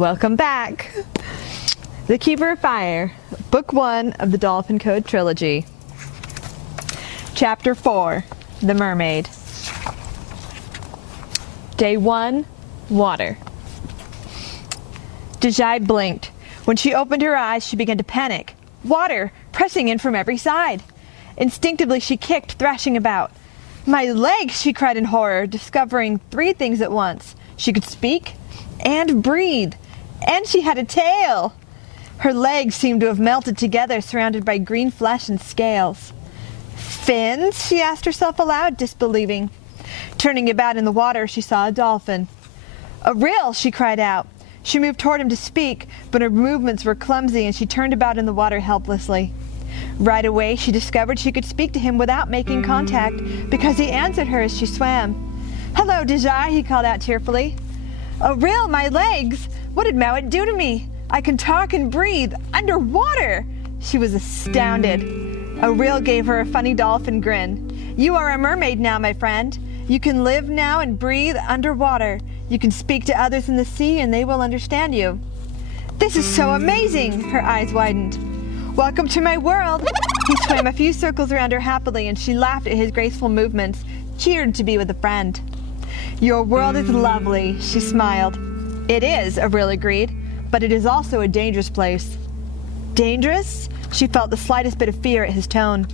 Welcome back. The Keeper of Fire, Book 1 of the Dolphin Code Trilogy. Chapter 4, The Mermaid. Day 1, Water. Deiji blinked. When she opened her eyes, she began to panic. Water, pressing in from every side. Instinctively, she kicked, thrashing about. My legs, she cried in horror, discovering 3 things at once. She could speak and breathe, and she had a tail. Her legs seemed to have melted together, surrounded by green flesh and scales. Fins? She asked herself aloud, disbelieving. Turning about in the water, she saw a dolphin. A rill, she cried out. She moved toward him to speak, but her movements were clumsy and she turned about in the water helplessly. Right away, she discovered she could speak to him without making contact because he answered her as she swam. Hello, Deiji, he called out tearfully. A rill, my legs! What did Mowat do to me? I can talk and breathe underwater! She was astounded. A rill gave her a funny dolphin grin. You are a mermaid now, my friend. You can live now and breathe underwater. You can speak to others in the sea and they will understand you. This is so amazing! Her eyes widened. Welcome to my world! He swam a few circles around her happily and she laughed at his graceful movements, cheered to be with a friend. Your world is lovely, she smiled. It is, a rill agreed, but it is also a dangerous place. Dangerous? She felt the slightest bit of fear at his tone.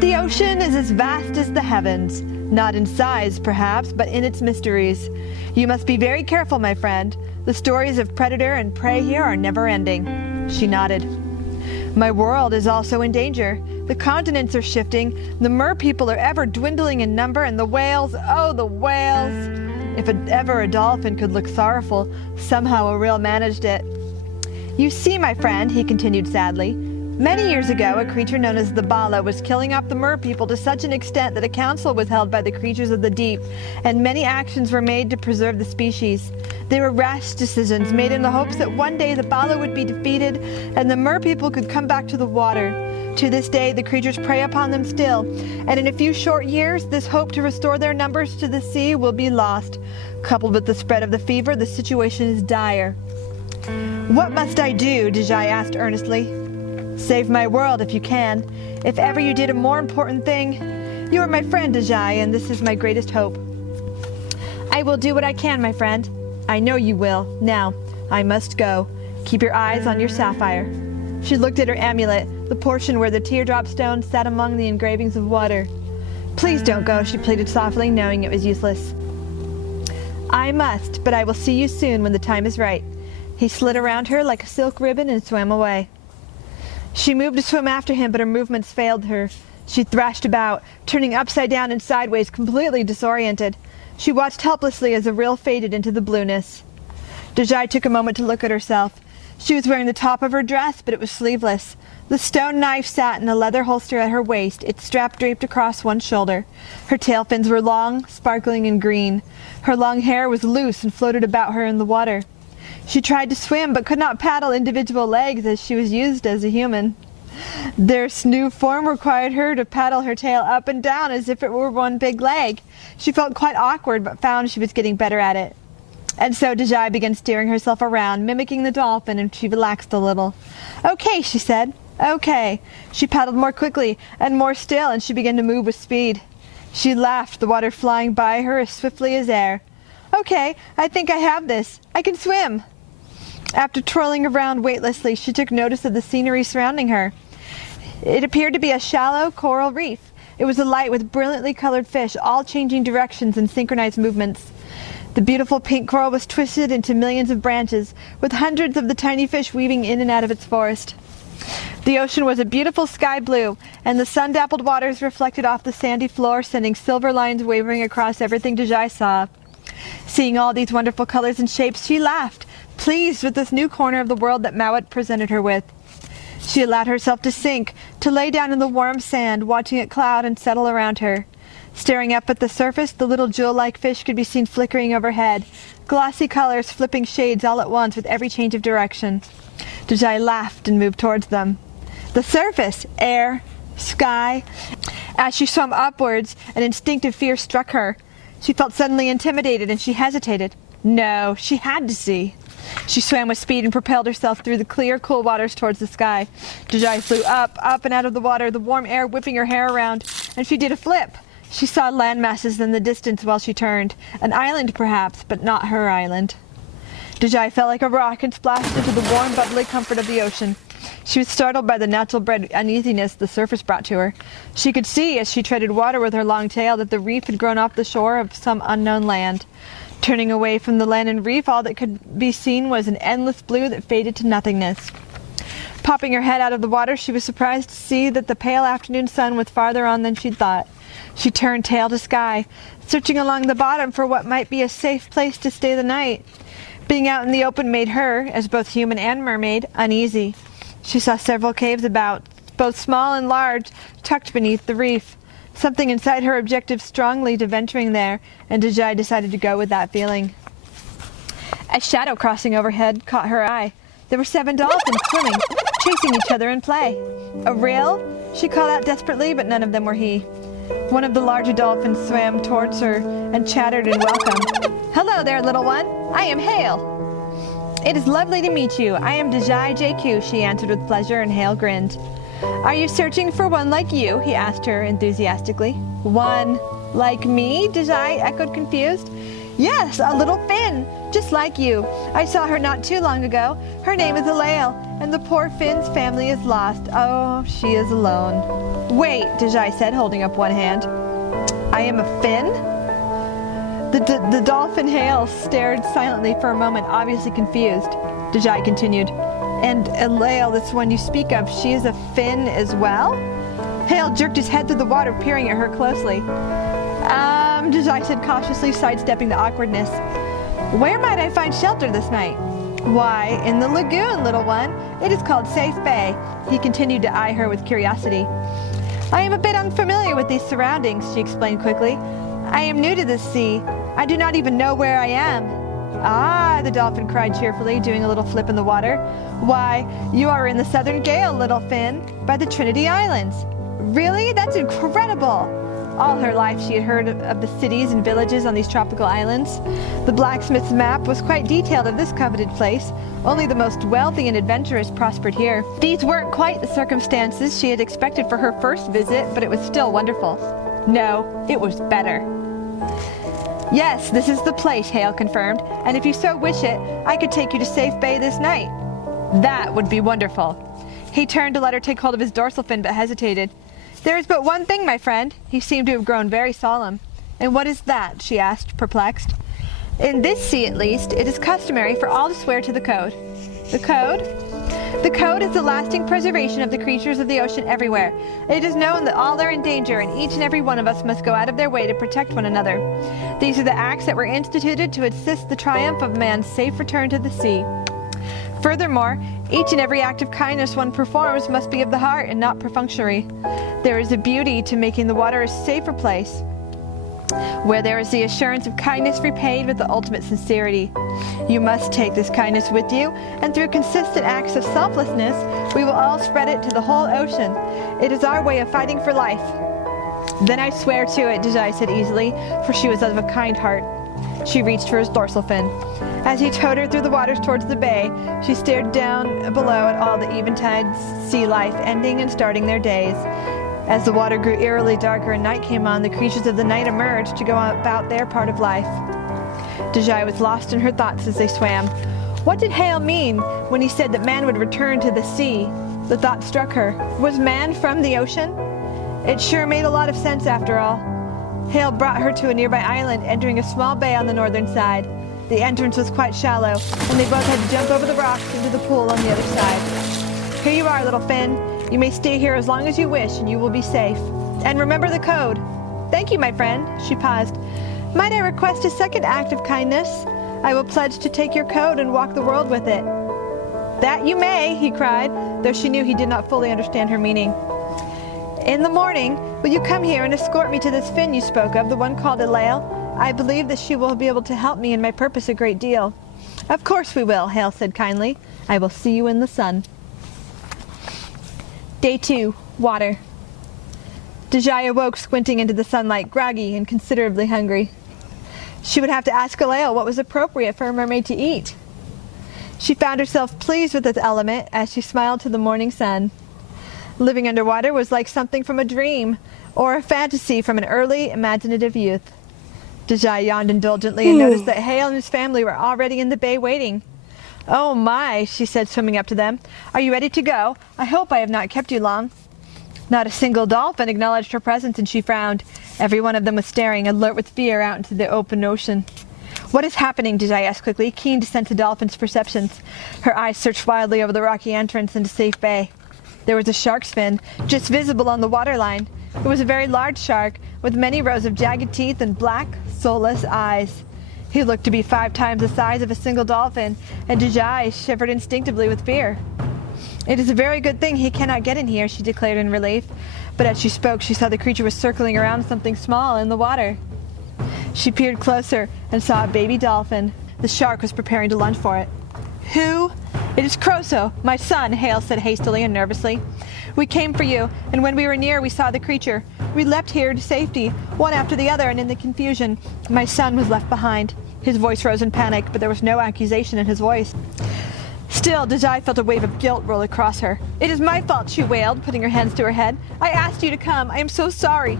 The ocean is as vast as the heavens, not in size, perhaps, but in its mysteries. You must be very careful, my friend. The stories of predator and prey here are never-ending. She nodded. My world is also in danger. The continents are shifting, the mer people are ever dwindling in number, and the whales, oh, the whales! If ever a dolphin could look sorrowful, somehow a rill managed it. You see, my friend, he continued sadly, many years ago a creature known as the Bala was killing off the mer people to such an extent that a council was held by the creatures of the deep, and many actions were made to preserve the species. They were rash decisions made in the hopes that one day the Bala would be defeated and the mer people could come back to the water. To this day, the creatures prey upon them still, and in a few short years, this hope to restore their numbers to the sea will be lost. Coupled with the spread of the fever, the situation is dire. What must I do? Deiji asked earnestly. Save my world if you can. If ever you did a more important thing, you are my friend, Deiji, and this is my greatest hope. I will do what I can, my friend. I know you will. Now, I must go. Keep your eyes on your sapphire. She looked at her amulet, the portion where the teardrop stone sat among the engravings of water. Please don't go, she pleaded softly, knowing it was useless. I must, but I will see you soon when the time is right. He slid around her like a silk ribbon and swam away. She moved to swim after him, but her movements failed her. She thrashed about, turning upside down and sideways, completely disoriented. She watched helplessly as the rill faded into the blueness. Deiji took a moment to look at herself. She was wearing the top of her dress, but it was sleeveless. The stone knife sat in a leather holster at her waist, its strap draped across one shoulder. Her tail fins were long, sparkling and green. Her long hair was loose and floated about her in the water. She tried to swim, but could not paddle individual legs as she was used as a human. Their new form required her to paddle her tail up and down as if it were one big leg. She felt quite awkward, but found she was getting better at it. And so Deiji began steering herself around, mimicking the dolphin, and she relaxed a little. Okay, she said. Okay. She paddled more quickly and more still, and she began to move with speed. She laughed, the water flying by her as swiftly as air. Okay, I think I have this. I can swim. After twirling around weightlessly, she took notice of the scenery surrounding her. It appeared to be a shallow coral reef. It was alight with brilliantly colored fish, all changing directions and synchronized movements. The beautiful pink coral was twisted into millions of branches, with hundreds of the tiny fish weaving in and out of its forest. The ocean was a beautiful sky blue, and the sun-dappled waters reflected off the sandy floor, sending silver lines wavering across everything Deiji saw. Seeing all these wonderful colors and shapes, she laughed, pleased with this new corner of the world that Mowat presented her with. She allowed herself to sink, to lay down in the warm sand, watching it cloud and settle around her. Staring up at the surface, the little jewel-like fish could be seen flickering overhead, glossy colors flipping shades all at once with every change of direction. Deiji laughed and moved towards them. The surface, air, sky. As she swam upwards, an instinctive fear struck her. She felt suddenly intimidated and she hesitated. No, she had to see. She swam with speed and propelled herself through the clear, cool waters towards the sky. Deiji flew up and out of the water, the warm air whipping her hair around, and she did a flip. She saw land masses in the distance while she turned. An island, perhaps, but not her island. Deiji felt like a rock and splashed into the warm, bubbly comfort of the ocean. She was startled by the natural-bred uneasiness the surface brought to her. She could see, as she treaded water with her long tail, that the reef had grown off the shore of some unknown land. Turning away from the land and reef, all that could be seen was an endless blue that faded to nothingness. Popping her head out of the water, she was surprised to see that the pale afternoon sun was farther on than she'd thought. She turned tail to sky, searching along the bottom for what might be a safe place to stay the night. Being out in the open made her, as both human and mermaid, uneasy. She saw several caves about, both small and large, tucked beneath the reef. Something inside her objected strongly to venturing there, and Deiji decided to go with that feeling. A shadow crossing overhead caught her eye. There were 7 dolphins swimming, chasing each other in play. A rill? She called out desperately, but none of them were he. One of the larger dolphins swam towards her and chattered in welcome. "Hello there, little one. I am Hale." "It is lovely to meet you. I am Deiji JQ, she answered with pleasure, and Hale grinned. "Are you searching for one like you?" he asked her enthusiastically. "One like me?" Deiji echoed, confused. "Yes, a little fin, just like you. I saw her not too long ago. Her name is Alale, and the poor Finn's family is lost. Oh, she is alone." "Wait," Deiji said, holding up one hand. "I am a Finn?" The dolphin Hale stared silently for a moment, obviously confused. Deiji continued, "And Alale, this one you speak of, she is a Finn as well?" Hale jerked his head through the water, peering at her closely. Deiji said cautiously, sidestepping the awkwardness. "Where might I find shelter this night?" "Why, in the lagoon, little one. It is called Safe Bay." He continued to eye her with curiosity. "I am a bit unfamiliar with these surroundings," she explained quickly. "I am new to this sea. I do not even know where I am." "Ah," the dolphin cried cheerfully, doing a little flip in the water. "Why, you are in the Southern Gale, little Finn, by the Trinity Islands." "Really? That's incredible!" All her life she had heard of the cities and villages on these tropical islands. The blacksmith's map was quite detailed of this coveted place. Only the most wealthy and adventurous prospered here. These weren't quite the circumstances she had expected for her first visit, but it was still wonderful. No, it was better. "Yes, this is the place," Hale confirmed, "and if you so wish it, I could take you to Safe Bay this night." "That would be wonderful." He turned to let her take hold of his dorsal fin, but hesitated. "There is but one thing, my friend." He seemed to have grown very solemn. "And what is that?" she asked, perplexed. "In this sea, at least, it is customary for all to swear to the code." "The code?" "The code is the lasting preservation of the creatures of the ocean everywhere. It is known that all are in danger, and each and every one of us must go out of their way to protect one another. These are the acts that were instituted to assist the triumph of man's safe return to the sea. Furthermore, each and every act of kindness one performs must be of the heart and not perfunctory. There is a beauty to making the water a safer place, where there is the assurance of kindness repaid with the ultimate sincerity. You must take this kindness with you, and through consistent acts of selflessness, we will all spread it to the whole ocean. It is our way of fighting for life." "Then I swear to it," Deiji said easily, for she was of a kind heart. She reached for his dorsal fin. As he towed her through the waters towards the bay, she stared down below at all the eventide sea life ending and starting their days. As the water grew eerily darker and night came on, the creatures of the night emerged to go about their part of life. Deiji was lost in her thoughts as they swam. What did Hale mean when he said that man would return to the sea? The thought struck her. Was man from the ocean? It sure made a lot of sense after all. Hale brought her to a nearby island, entering a small bay on the northern side. The entrance was quite shallow, and they both had to jump over the rocks into the pool on the other side. "Here you are, little Finn. You may stay here as long as you wish, and you will be safe. And remember the code." "Thank you, my friend." She paused. "Might I request a second act of kindness? I will pledge to take your code and walk the world with it." "That you may," he cried, though she knew he did not fully understand her meaning. "In the morning, will you come here and escort me to this Finn you spoke of, the one called Alale? I believe that she will be able to help me in my purpose a great deal." "Of course we will," Hale said kindly. "I will see you in the sun." Day 2. Water. Deiji awoke squinting into the sunlight, groggy and considerably hungry. She would have to ask Alale what was appropriate for a mermaid to eat. She found herself pleased with this element as she smiled to the morning sun. Living underwater was like something from a dream, or a fantasy from an early, imaginative youth. Deiji yawned indulgently and noticed that Hale and his family were already in the bay waiting. "Oh my," she said, swimming up to them. "Are you ready to go? I hope I have not kept you long." Not a single dolphin acknowledged her presence, and she frowned. Every one of them was staring, alert with fear, out into the open ocean. "What is happening?" Deiji asked quickly, keen to sense the dolphin's perceptions. Her eyes searched wildly over the rocky entrance into Safe Bay. There was a shark's fin, just visible on the waterline. It was a very large shark, with many rows of jagged teeth and black, soulless eyes. He looked to be 5 times the size of a single dolphin, and Deiji shivered instinctively with fear. "It is a very good thing he cannot get in here," she declared in relief. But as she spoke, she saw the creature was circling around something small in the water. She peered closer and saw a baby dolphin. The shark was preparing to lunge for it. "Who?" "It is Croso, my son," Hale said hastily and nervously. "We came for you, and when we were near, we saw the creature. We leapt here to safety, one after the other, and in the confusion, my son was left behind." His voice rose in panic, but there was no accusation in his voice. Still, Deiji felt a wave of guilt roll across her. "It is my fault," she wailed, putting her hands to her head. "I asked you to come. I am so sorry."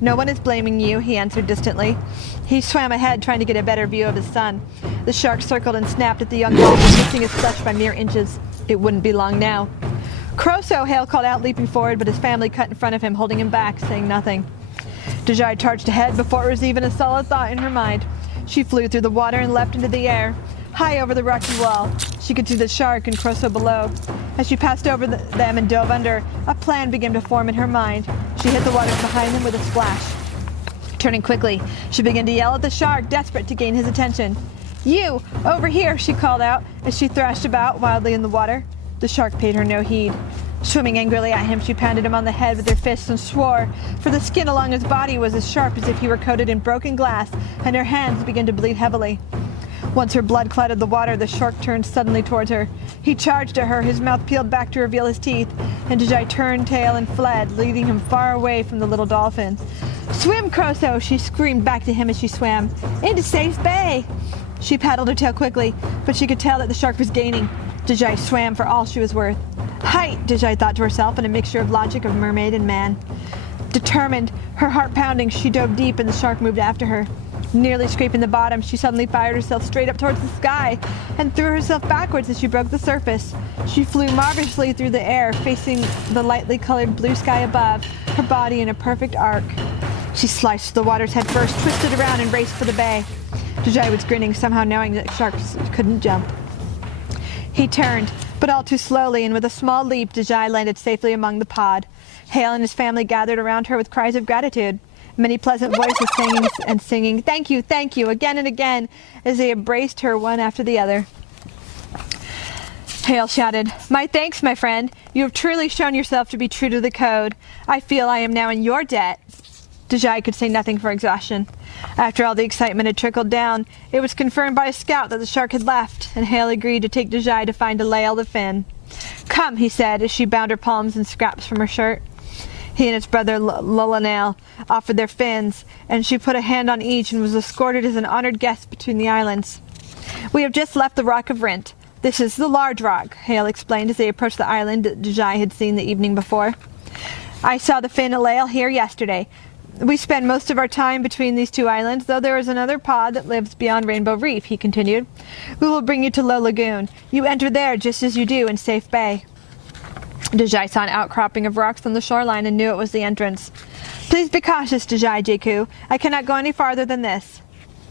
"No one is blaming you," he answered distantly. He swam ahead, trying to get a better view of his son. The shark circled and snapped at the young dolphin, missing his flesh by mere inches. It wouldn't be long now. "Croso," Hale called out, leaping forward, but his family cut in front of him, holding him back, saying nothing. Deiji charged ahead before it was even a solid thought in her mind. She flew through the water and leapt into the air. High over the rocky wall, she could see the shark and Croso below. As she passed over them and dove under, a plan began to form in her mind. She hit the water behind them with a splash. Turning quickly, she began to yell at the shark, desperate to gain his attention. "You, over here," she called out as she thrashed about wildly in the water. The shark paid her no heed. Swimming angrily at him, she pounded him on the head with her fists and swore, for the skin along his body was as sharp as if he were coated in broken glass, and her hands began to bleed heavily. Once her blood clotted the water, the shark turned suddenly towards her. He charged at her, his mouth peeled back to reveal his teeth, and Deiji turned tail and fled, leading him far away from the little dolphin. "Swim, Croso!" she screamed back to him as she swam. "Into Safe Bay!" She paddled her tail quickly, but she could tell that the shark was gaining. Deiji swam for all she was worth. "Height," Deiji thought to herself, in a mixture of logic of mermaid and man. Determined, her heart pounding, she dove deep and the shark moved after her. Nearly scraping the bottom, she suddenly fired herself straight up towards the sky and threw herself backwards as she broke the surface. She flew marvelously through the air, facing the lightly colored blue sky above, her body in a perfect arc. She sliced the water's head first, twisted around, and raced for the bay. Deiji was grinning, somehow knowing that sharks couldn't jump. He turned, but all too slowly, and with a small leap, Deiji landed safely among the pod. Hale and his family gathered around her with cries of gratitude. Many pleasant voices singing, thank you, again and again, as they embraced her one after the other. Hale shouted, "My thanks, my friend. You have truly shown yourself to be true to the code. I feel I am now in your debt." Deiji could say nothing for exhaustion. After all the excitement had trickled down, it was confirmed by a scout that the shark had left, and Hale agreed to take Deiji to find Alael the fin. "Come," he said, as she bound her palms in scraps from her shirt. He and his brother Lulanel offered their fins, and she put a hand on each and was escorted as an honored guest between the islands. "We have just left the Rock of Rent. This is the large rock," Hale explained as they approached the island that Deiji had seen the evening before. "I saw the fin Alael here yesterday. We spend most of our time between these two islands, though there is another pod that lives beyond Rainbow Reef," he continued. "We will bring you to Low Lagoon. You enter there just as you do in Safe Bay." Deiji saw an outcropping of rocks on the shoreline and knew it was the entrance. "Please be cautious, Deiji Jaku. I cannot go any farther than this."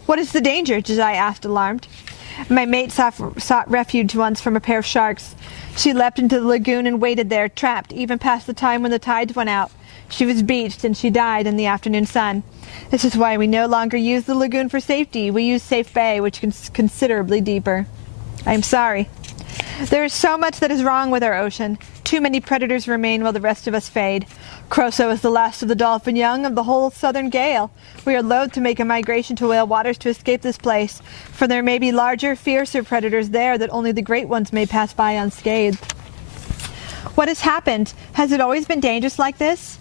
"What is the danger?" Deiji asked, alarmed. "My mate sought refuge once from a pair of sharks. She leapt into the lagoon and waited there, trapped, even past the time when the tides went out. She was beached and she died in the afternoon sun. This is why we no longer use the lagoon for safety. We use Safe Bay, which is considerably deeper." "I am sorry." "There is so much that is wrong with our ocean. Too many predators remain while the rest of us fade. Croso is the last of the dolphin young of the whole southern gale. We are loath to make a migration to whale waters to escape this place, for there may be larger, fiercer predators there that only the great ones may pass by unscathed." "What has happened? Has it always been dangerous like this?"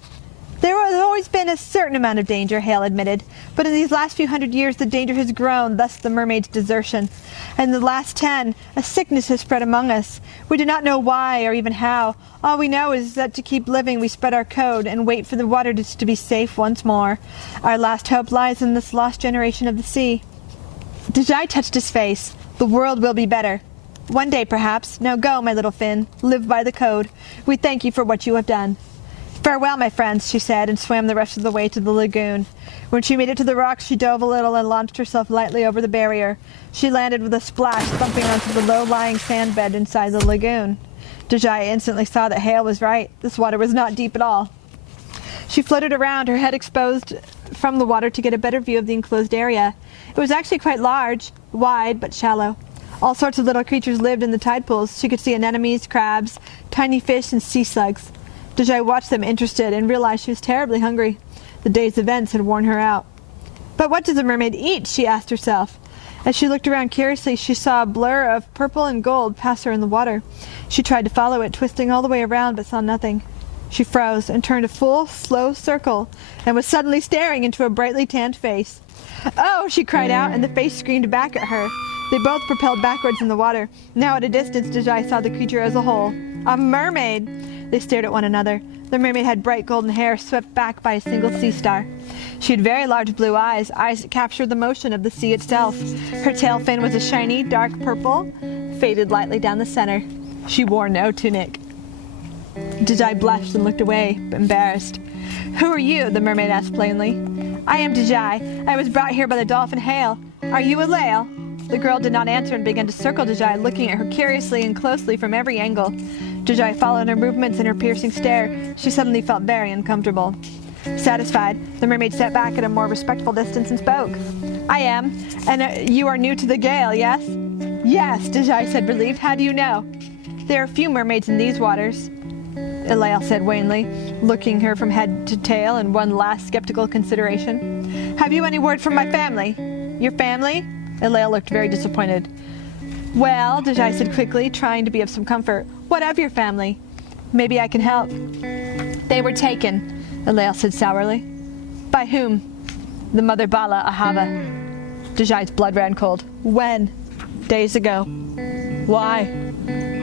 There has always been a certain amount of danger, Hale admitted, but in these last few hundred years the danger has grown, thus the mermaid's desertion. And in the last 10, a sickness has spread among us. We do not know why or even how. All we know is that to keep living we spread our code and wait for the waters to be safe once more. Our last hope lies in this lost generation of the sea. Deiji touched his face. The world will be better. One day, perhaps. Now go, my little Finn. Live by the code. We thank you for what you have done. Farewell, my friends, she said, and swam the rest of the way to the lagoon. When she made it to the rocks, she dove a little and launched herself lightly over the barrier. She landed with a splash, thumping onto the low-lying sand bed inside the lagoon. Deiji instantly saw that Hale was right. This water was not deep at all. She floated around, her head exposed from the water to get a better view of the enclosed area. It was actually quite large, wide, but shallow. All sorts of little creatures lived in the tide pools. She could see anemones, crabs, tiny fish, and sea slugs. Deiji watched them interested and realized she was terribly hungry. The day's events had worn her out. But what does a mermaid eat? She asked herself. As she looked around curiously, she saw a blur of purple and gold pass her in the water. She tried to follow it, twisting all the way around, but saw nothing. She froze and turned a full, slow circle and was suddenly staring into a brightly tanned face. "Oh!" she cried out, and the face screamed back at her. They both propelled backwards in the water. Now at a distance, Deiji saw the creature as a whole. A mermaid! They stared at one another. The mermaid had bright golden hair swept back by a single sea star. She had very large blue eyes that captured the motion of the sea itself. Her tail fin was a shiny, dark purple, faded lightly down the center. She wore no tunic. Deiji blushed and looked away, embarrassed. "Who are you?" the mermaid asked plainly. "I am Deiji. I was brought here by the Dolphin Hale. Are you a Lael?" The girl did not answer and began to circle Deiji, looking at her curiously and closely from every angle. Deiji followed her movements and her piercing stare. She suddenly felt very uncomfortable. Satisfied, the mermaid sat back at a more respectful distance and spoke. "I am. And you are new to the gale, yes?" "Yes," Deiji said, relieved. "How do you know?" "There are few mermaids in these waters," Lael said wanly, looking her from head to tail in one last skeptical consideration. "Have you any word from my family?" "Your family?" Lael looked very disappointed. "Well," Deiji said quickly, trying to be of some comfort, "what of your family? Maybe I can help." "They were taken," Lael said sourly. "By whom?" "The mother Bala Ahava." Deji's blood ran cold. "When?" "Days ago." "Why?"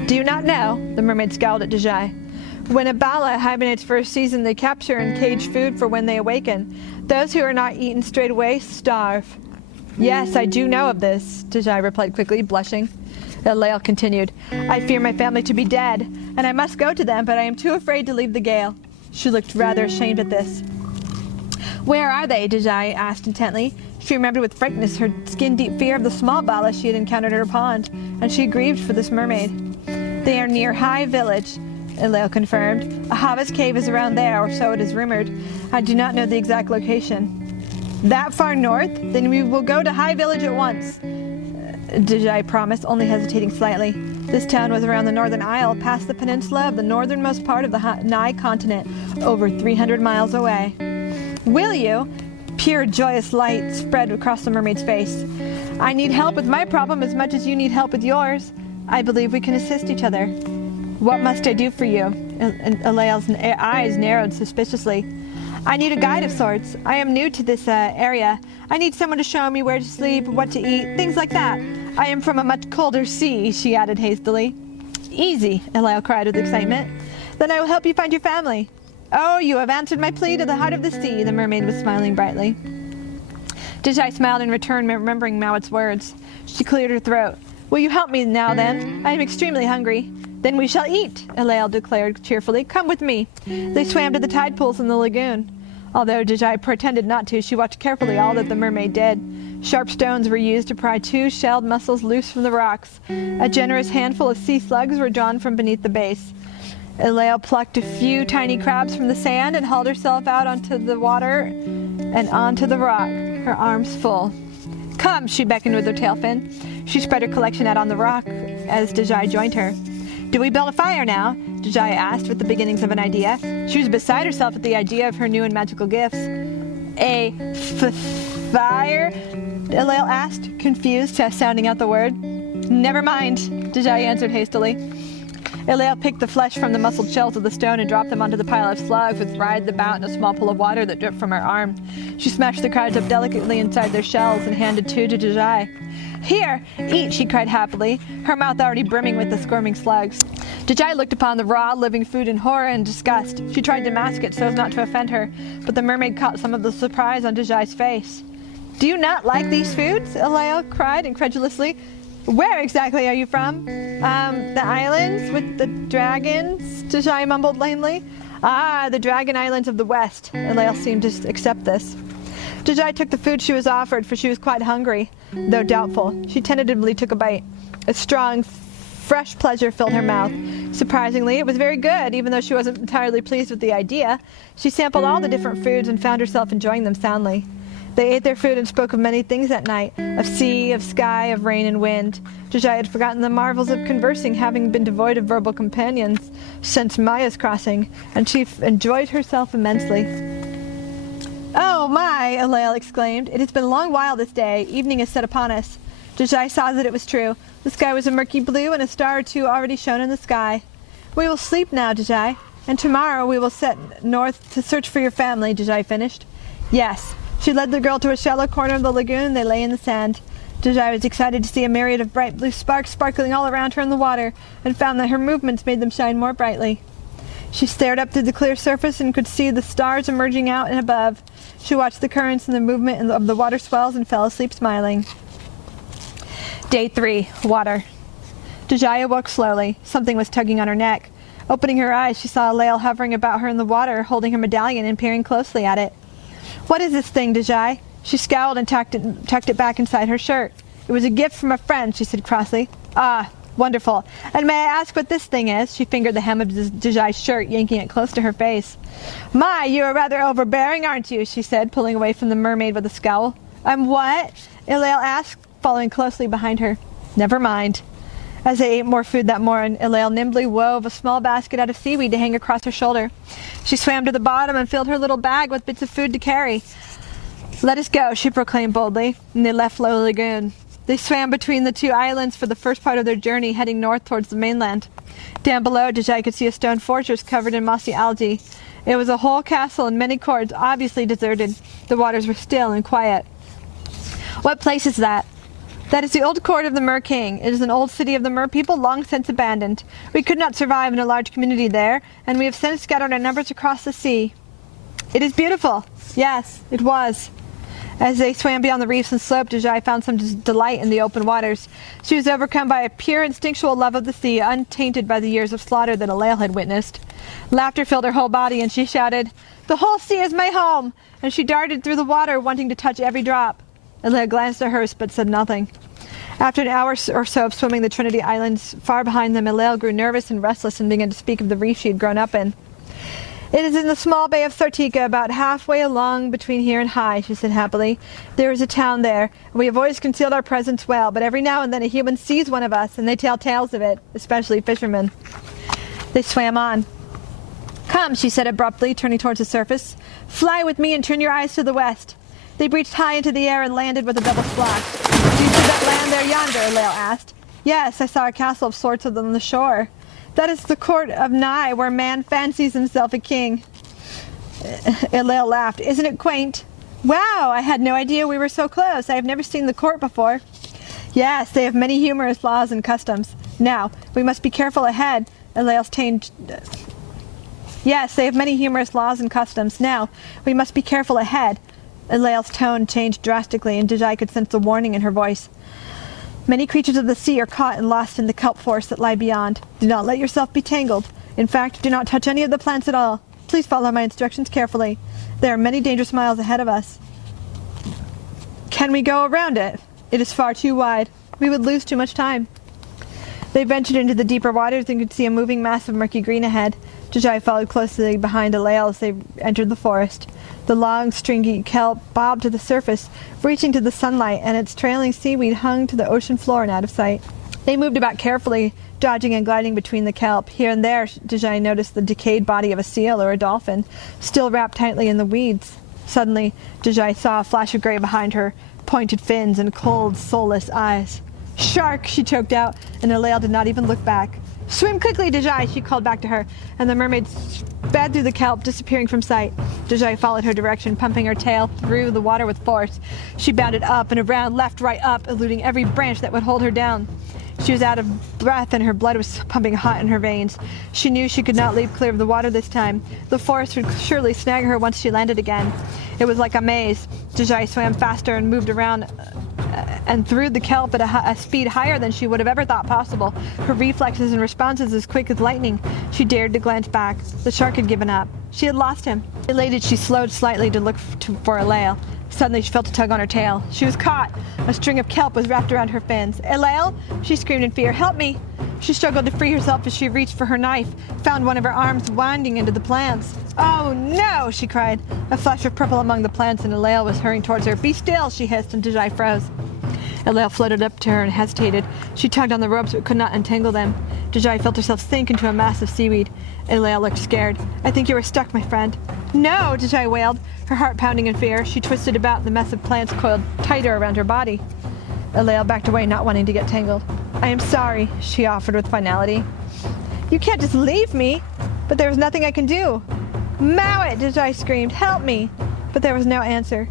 "Do you not know?" The mermaid scowled at Deiji. "When a Bala hibernates for a season, they capture and cage food for when they awaken. Those who are not eaten straight away starve." "Yes, I do know of this," Deiji replied quickly, blushing. Lael continued, "I fear my family to be dead, and I must go to them, but I am too afraid to leave the gale." She looked rather ashamed at this. "Where are they?" Deiji asked intently. She remembered with frankness her skin-deep fear of the small Bala she had encountered in her pond, and she grieved for this mermaid. "They are near High Village," Lael confirmed. "Ahava's cave is around there, or so it is rumored. I do not know the exact location." "That far north? Then we will go to High Village at once," Deiji promised, only hesitating slightly. This town was around the Northern Isle, past the peninsula of the northernmost part of the Nigh continent, over 300 miles away. "Will you?" Pure joyous light spread across the mermaid's face. "I need help with my problem as much as you need help with yours. I believe we can assist each other." "What must I do for you?" Lael's eyes narrowed suspiciously. "I need a guide of sorts. I am new to this area. I need someone to show me where to sleep, what to eat, things like that. I am from a much colder sea," she added hastily. "Easy," Lael cried with excitement. "Then I will help you find your family." "Oh, you have answered my plea to the heart of the sea," the mermaid was smiling brightly. Deiji smiled in return, remembering Mowat's words. She cleared her throat. "Will you help me now, then? I am extremely hungry." "Then we shall eat," Lael declared cheerfully. "Come with me." They swam to the tide pools in the lagoon. Although Deiji pretended not to, she watched carefully all that the mermaid did. Sharp stones were used to pry 2 shelled mussels loose from the rocks. A generous handful of sea slugs were drawn from beneath the base. Lael plucked a few tiny crabs from the sand and hauled herself out onto the water and onto the rock, her arms full. "Come," she beckoned with her tail fin. She spread her collection out on the rock as Deiji joined her. "Do we build a fire now?" Deiji asked with the beginnings of an idea. She was beside herself at the idea of her new and magical gifts. "A fire?" Lael asked, confused, sounding out the word. "Never mind," Deiji answered hastily. Ilael picked the flesh from the muscled shells of the stone and dropped them onto the pile of slugs, which writhed about in a small pool of water that dripped from her arm. She smashed the crabs up delicately inside their shells and handed two to Deiji. "Here, eat," she cried happily, her mouth already brimming with the squirming slugs. Deiji looked upon the raw, living food in horror and disgust. She tried to mask it so as not to offend her, but the mermaid caught some of the surprise on Dejai's face. "Do you not like these foods?" Ilael cried incredulously. "Where exactly are you from?" The islands with the dragons," Deiji mumbled lamely. "Ah, the dragon islands of the west." Ilael seemed to accept this. Deiji took the food she was offered, for she was quite hungry, though doubtful. She tentatively took a bite. A strong, fresh pleasure filled her mouth. Surprisingly, it was very good, even though she wasn't entirely pleased with the idea. She sampled all the different foods and found herself enjoying them soundly. They ate their food and spoke of many things that night, of sea, of sky, of rain and wind. Deiji had forgotten the marvels of conversing, having been devoid of verbal companions since Maya's crossing, and she enjoyed herself immensely. "Oh my!" Ilael exclaimed. "It has been a long while this day. Evening is set upon us." Deiji saw that it was true. The sky was a murky blue, and a star or two already shone in the sky. "We will sleep now, Deiji, and tomorrow we will set north to search for your family," Deiji finished. "Yes." She led the girl to a shallow corner of the lagoon, and they lay in the sand. Deiji was excited to see a myriad of bright blue sparks sparkling all around her in the water, and found that her movements made them shine more brightly. She stared up through the clear surface and could see the stars emerging out and above. She watched the currents and the movement of the water swells and fell asleep smiling. Day 3. Water. Deiji awoke slowly. Something was tugging on her neck. Opening her eyes, she saw Ilael hovering about her in the water, holding her medallion and peering closely at it. "What is this thing, Deiji?" She scowled and tucked it back inside her shirt. "It was a gift from a friend," she said crossly. "Ah, wonderful. And may I ask what this thing is?" She fingered the hem of Dejai's shirt, yanking it close to her face. "My, you are rather overbearing, aren't you?" she said, pulling away from the mermaid with a scowl. "I'm what?" Ilael asked, following closely behind her. "Never mind." As they ate more food that morning, Ilael nimbly wove a small basket out of seaweed to hang across her shoulder. She swam to the bottom and filled her little bag with bits of food to carry. "Let us go," she proclaimed boldly, and they left Low Lagoon. They swam between the two islands for the first part of their journey, heading north towards the mainland. Down below, Deiji could see a stone fortress covered in mossy algae. It was a whole castle in many courts, obviously deserted. The waters were still and quiet. "What place is that?" "That is the old court of the Mer King. It is an old city of the Mer people, long since abandoned. We could not survive in a large community there, and we have since scattered our numbers across the sea." "It is beautiful." "Yes, it was." As they swam beyond the reefs and slopes, Deiji found some delight in the open waters. She was overcome by a pure instinctual love of the sea, untainted by the years of slaughter that Ilael had witnessed. Laughter filled her whole body, and she shouted, "The whole sea is my home!" And she darted through the water, wanting to touch every drop. Ilael glanced at hers, but said nothing. After an hour or so of swimming the Trinity Islands, far behind them, Ilael grew nervous and restless and began to speak of the reef she had grown up in. "It is in the small bay of Sartika, about halfway along between here and High," she said happily. "There is a town there, and we have always concealed our presence well, but every now and then a human sees one of us, and they tell tales of it, especially fishermen." They swam on. "Come," she said abruptly, turning towards the surface. "Fly with me and turn your eyes to the west." They breached high into the air and landed with a double splash. "Do you see that land there yonder?" Ilael asked. "Yes, I saw a castle of sorts on the shore." "That is the court of Nigh, where man fancies himself a king." Ilael laughed. "Isn't it quaint?" "Wow, I had no idea we were so close. I have never seen the court before." "Yes, they have many humorous laws and customs. Now, we must be careful ahead." Ilael's "Yes, they have many humorous laws and customs. Now, we must be careful ahead." Ilael's tone changed drastically, and Deiji could sense the warning in her voice. "Many creatures of the sea are caught and lost in the kelp forests that lie beyond. Do not let yourself be tangled. In fact, do not touch any of the plants at all. Please follow my instructions carefully. There are many dangerous miles ahead of us." "Can we go around it?" "It is far too wide. We would lose too much time." They ventured into the deeper waters and could see a moving mass of murky green ahead. Deiji followed closely behind Ilael as they entered the forest. The long, stringy kelp bobbed to the surface, reaching to the sunlight, and its trailing seaweed hung to the ocean floor and out of sight. They moved about carefully, dodging and gliding between the kelp. Here and there, Deiji noticed the decayed body of a seal or a dolphin, still wrapped tightly in the weeds. Suddenly, Deiji saw a flash of gray behind her, pointed fins and cold, soulless eyes. "Shark!" she choked out, and Ilael did not even look back. Swim quickly, Deiji, she called back to her, and the mermaid sped through the kelp, disappearing from sight. Deiji followed her direction, pumping her tail through the water with force. She bounded up and around, left, right, up, eluding every branch that would hold her down. She was out of breath and her blood was pumping hot in her veins. She knew she could not leap clear of the water this time. The forest would surely snag her once she landed again. It was like a maze. Deiji swam faster and moved around and through the kelp at a speed higher than she would have ever thought possible. Her reflexes and responses as quick as lightning. She dared to glance back. The shark had given up. She had lost him. Elated, she slowed slightly to look for Elael. Suddenly, she felt a tug on her tail. She was caught. A string of kelp was wrapped around her fins. Elael? She screamed in fear. Help me! She struggled to free herself as she reached for her knife, found one of her arms winding into the plants. Oh no! She cried. A flash of purple among the plants, and Elael was hurrying towards her. Be still! She hissed, and Deiji froze. Elael floated up to her and hesitated. She tugged on the ropes but could not untangle them. Deiji felt herself sink into a mass of seaweed. Elael looked scared. I think you were stuck, my friend. No! Deiji wailed, her heart pounding in fear. She twisted about, the mess of plants coiled tighter around her body. Elael backed away, not wanting to get tangled. I am sorry, she offered with finality. You can't just leave me. But there was nothing I can do. Mowat! Deiji screamed. Help me! But there was no answer.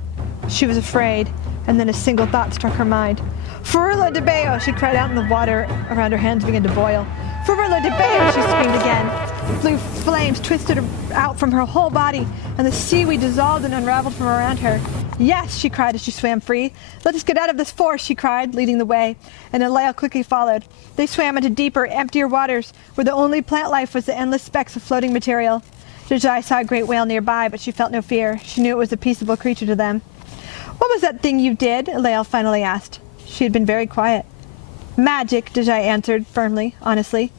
She was afraid. And then a single thought struck her mind. Furula de Bayo, she cried out, and the water around her hands began to boil. Furula de Bayo, she screamed again. Blue flames twisted out from her whole body, and the seaweed dissolved and unraveled from around her. Yes, she cried as she swam free. Let us get out of this forest, she cried, leading the way, and Elael quickly followed. They swam into deeper, emptier waters, where the only plant life was the endless specks of floating material. Deiji saw a great whale nearby, but she felt no fear. She knew it was a peaceable creature to them. What was that thing you did? Elael finally asked. She had been very quiet. Magic, Deiji answered firmly, honestly.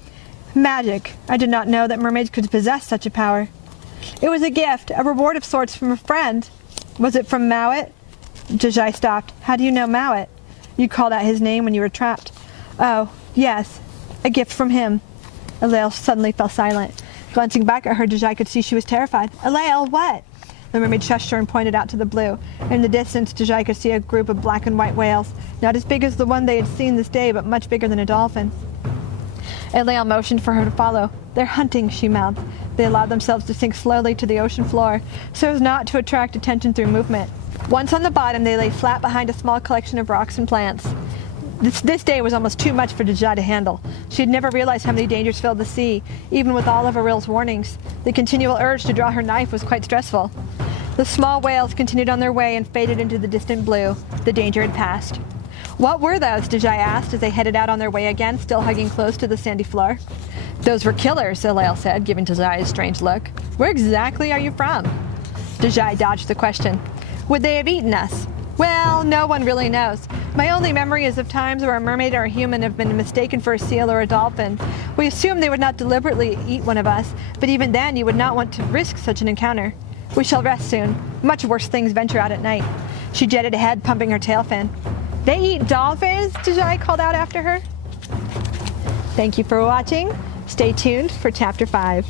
Magic. I did not know that mermaids could possess such a power. It was a gift, a reward of sorts from a friend. Was it from Mowat? Deiji stopped. How do you know Mowat? You called out his name when you were trapped. Oh, yes. A gift from him. Elael suddenly fell silent. Glancing back at her, Deiji could see she was terrified. Elael, what? The mermaid shushed her and pointed out to the blue. In the distance, Deiji could see a group of black and white whales, not as big as the one they had seen this day, but much bigger than a dolphin. Elael motioned for her to follow. They're hunting, she mouthed. They allowed themselves to sink slowly to the ocean floor, so as not to attract attention through movement. Once on the bottom, they lay flat behind a small collection of rocks and plants. This day was almost too much for Deiji to handle. She had never realized how many dangers filled the sea, even with all of Aril's warnings. The continual urge to draw her knife was quite stressful. The small whales continued on their way and faded into the distant blue. The danger had passed. What were those? Deiji asked as they headed out on their way again, still hugging close to the sandy floor. Those were killers, Elael said, giving Deiji a strange look. Where exactly are you from? Deiji dodged the question. Would they have eaten us? Well, no one really knows. My only memory is of times where a mermaid or a human have been mistaken for a seal or a dolphin. We assumed they would not deliberately eat one of us, but even then you would not want to risk such an encounter. We shall rest soon. Much worse things venture out at night. She jetted ahead, pumping her tail fin. They eat dolphins? Deiji called out after her. Thank you for watching. Stay tuned for Chapter 5.